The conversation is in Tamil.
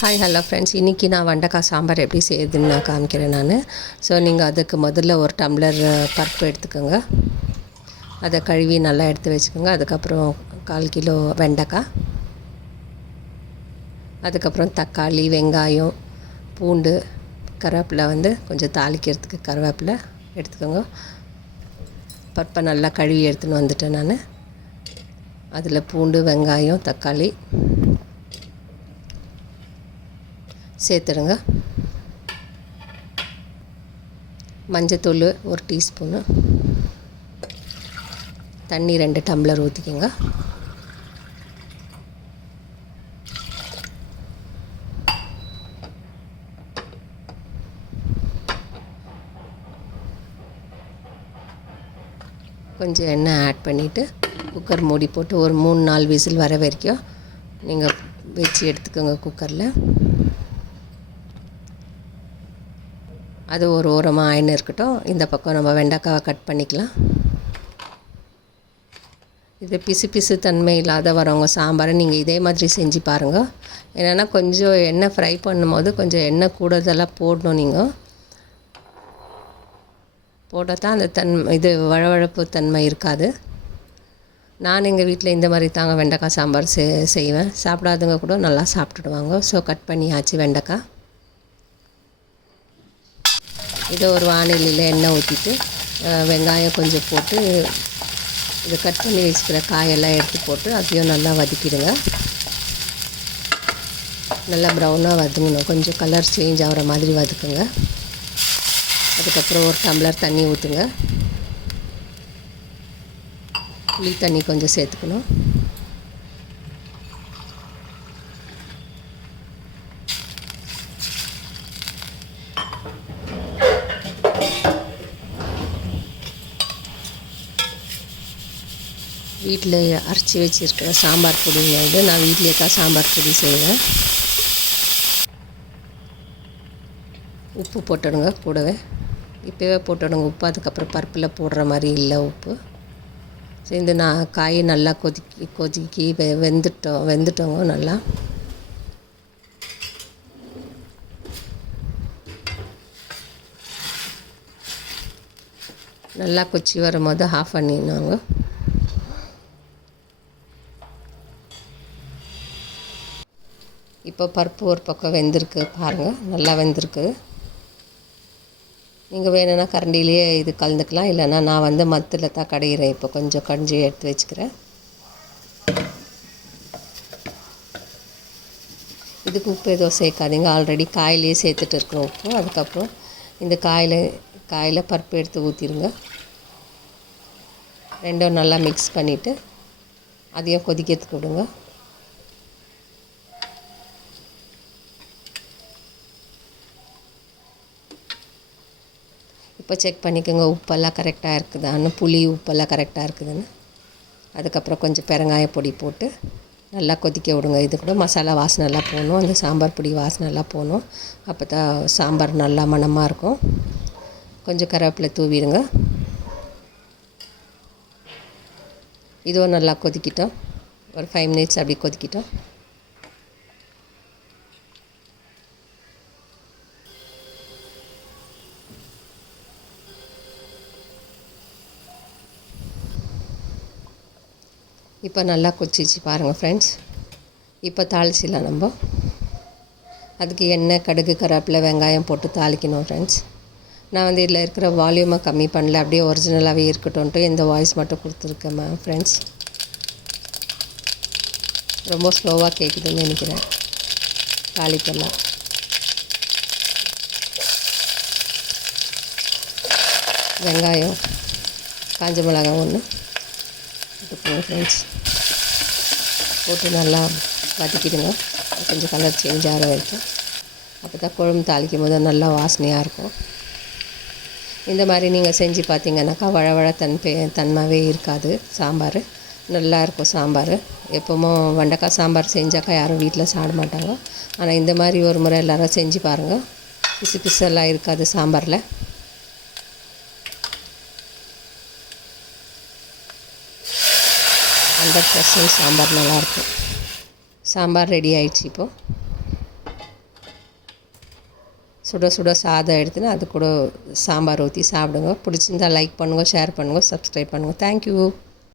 ஹாய் ஹலோ ஃப்ரெண்ட்ஸ், இன்றைக்கி நான் வெண்டைக்காய் சாம்பார் எப்படி செய்யுதுன்னு நான் காமிக்கிறேன் நான். ஸோ நீங்கள் அதுக்கு முதல்ல ஒரு டம்ளர் பருப்பு எடுத்துக்கோங்க. அதை கழுவி நல்லா எடுத்து வச்சுக்கோங்க. அதுக்கப்புறம் 1/4 கிலோ வெண்டைக்காய், அதுக்கப்புறம் தக்காளி, வெங்காயம், பூண்டு, கருவேப்பிலை கொஞ்சம் தாளிக்கிறதுக்கு கருவேப்பிலை எடுத்துக்கோங்க. பருப்பை நல்லா கழுவி எடுத்துன்னு வந்துட்டேன் நான். அதில் பூண்டு, வெங்காயம், தக்காளி சேர்த்துடுங்க. மஞ்சத்தூள் 1 டீஸ்பூனு, தண்ணி 2 டம்ளர் ஊற்றிக்கோங்க. கொஞ்சம் எண்ணெய் ஆட் பண்ணிவிட்டு குக்கர் மூடி போட்டு ஒரு 3-4 விசில் வர வரைக்கும் நீங்கள் வச்சு எடுத்துக்கோங்க குக்கரில். அது ஒரு ஓரமாக ஆயின்னு இருக்கட்டும். இந்த பக்கம் நம்ம வெண்டைக்காவை கட் பண்ணிக்கலாம். இது பிசு தன்மை இல்லாத வரவங்க சாம்பாரை நீங்கள் இதே மாதிரி செஞ்சு பாருங்கள். என்னென்னா கொஞ்சம் எண்ணெய் ஃப்ரை பண்ணும்போது கொஞ்சம் எண்ணெய் கூடுதலாக போடணும். நீங்கள் போட்டால் தான் அந்த இது வழவழப்பு தன்மை இருக்காது. நான் எங்கள் வீட்டில் இந்த மாதிரி தாங்க வெண்டைக்காய் சாம்பார் செய்வேன். சாப்பிடாதவங்க கூட நல்லா சாப்பிட்டுடுவாங்க. ஸோ கட் பண்ணியாச்சு வெண்டைக்காய். இதை ஒரு வானிலையில் எண்ணெய் ஊற்றிட்டு வெங்காயம் கொஞ்சம் போட்டு இதை கட் பண்ணி வச்சுக்கிற காயெல்லாம் எடுத்து போட்டு அதையும் நல்லா வதக்கிடுங்க. நல்லா ப்ரௌனாக வதங்கணும். கொஞ்சம் கலர் சேஞ்ச் ஆகிற மாதிரி வதக்குங்க. அதுக்கப்புறம் ஒரு டம்ளர் தண்ணி ஊற்றுங்க. புளி தண்ணி கொஞ்சம் சேர்த்துக்கணும். வீட்டில் அரைச்சி வச்சுருக்கிற சாம்பார் பொடிங்க இது. நான் வீட்டிலே தான் சாம்பார் பொடி செய்வேன். உப்பு போட்டுடுங்க கூடவே. இப்போவே போட்டுடுங்க உப்பு. அதுக்கப்புறம் பருப்பில் போடுற மாதிரி இல்லை உப்பு. ஸோ இந்த காய் நல்லா கொதிக்கி வெந்துட்டோங்க நல்லா. நல்லா கொச்சி வரும்போது ஆஃப் பண்ணிடணுங்க. இப்போ பருப்பு ஒரு பக்கம் வெந்திருக்கு பாருங்கள், நல்லா வெந்திருக்கு. நீங்கள் வேணும்னா கரண்டிலேயே இது கலந்துக்கலாம். இல்லைன்னா நான் மத்தில் தான் கடையிறேன். இப்போ கொஞ்சம் கஞ்சி எடுத்து வச்சுக்கிறேன். இதுக்கு உப்பு எதுவும் சேர்க்காதீங்க. ஆல்ரெடி காயிலே சேர்த்துட்டு இருக்கிற உப்பு. அதுக்கப்புறம் இந்த காயில் பருப்பு எடுத்து ஊற்றிடுங்க. ரெண்டும் நல்லா மிக்ஸ் பண்ணிவிட்டு அதையும் கொதிக்கிறதுக்கு விடுங்க. இப்போ செக் பண்ணிக்கோங்க உப்பெல்லாம் கரெக்டாக இருக்குதான்னு, புளி உப்பெல்லாம் கரெக்டாக இருக்குதுன்னு. அதுக்கப்புறம் கொஞ்சம் பெருங்காய பொடி போட்டு நல்லா கொதிக்க விடுங்க. இது கூட மசாலா வாசனைலாம் போகணும். அந்த சாம்பார் பொடி வாசனைலாம் போகணும். அப்போ தான் சாம்பார் நல்லா மணமாக இருக்கும். கொஞ்சம் கருவேப்பிலை தூவிடுங்க. இதுவும் நல்லா கொதிக்கிட்டோம். ஒரு 5 மினிட்ஸ் அப்படி கொதிக்கிட்டோம். இப்போ நல்லா கொதிச்சிச்சு பாருங்கள் ஃப்ரெண்ட்ஸ். இப்போ தாளிச்சிடலாம் நம்ம. அதுக்கு எண்ணெய், கடுகு, கருவேப்பிலை, வெங்காயம் போட்டு தாளிக்கணும் ஃப்ரெண்ட்ஸ். நான் இதில் இருக்கிற வால்யூமை கம்மி பண்ணல, அப்படியே ஒரிஜினலாகவே இருக்கட்டும்ன்ட்டு இந்த வாய்ஸ் மட்டும் கொடுத்துருக்கேன் ஃப்ரெண்ட்ஸ். ரொம்ப ஸ்லோவாக கேட்குதுன்னு நினைக்கிறேன் தாளிப்பெல்லாம். வெங்காயம், காஞ்ச மிளகாய் 1 போட்டுக்கோங்க ஃப்ரெண்ட்ஸ். போட்டு நல்லா வதக்கிடுங்க. கொஞ்சம் கலர் சேஞ்ச் ஆகிற வரைக்கும். அப்போ தான் குழம்பு தாளிக்கும் போது நல்லா வாசனையாக இருக்கும். இந்த மாதிரி நீங்கள் செஞ்சு பார்த்தீங்கன்னாக்கா வழவழ தன்மையே இருக்காது சாம்பார். நல்லாயிருக்கும் சாம்பார். எப்போவும் வெண்டைக்காய் சாம்பார் செஞ்சாக்கா யாரும் வீட்டில் சாப்பிட மாட்டாங்க. ஆனால் இந்த மாதிரி ஒரு முறை எல்லோரும் செஞ்சு பாருங்கள். பிசெல்லாம் இருக்காது சாம்பாரில். 100% சாம்பார் நல்லாயிருக்கும். சாம்பார் ரெடி ஆயிடுச்சு. இப்போது சுட சுட சாதம் எடுத்துன்னு அது கூட சாம்பார் ஊற்றி சாப்பிடுங்க. பிடிச்சிருந்தால் லைக் பண்ணுங்கள், ஷேர் பண்ணுங்கள், சப்ஸ்கிரைப் பண்ணுங்கள். தேங்க்யூ.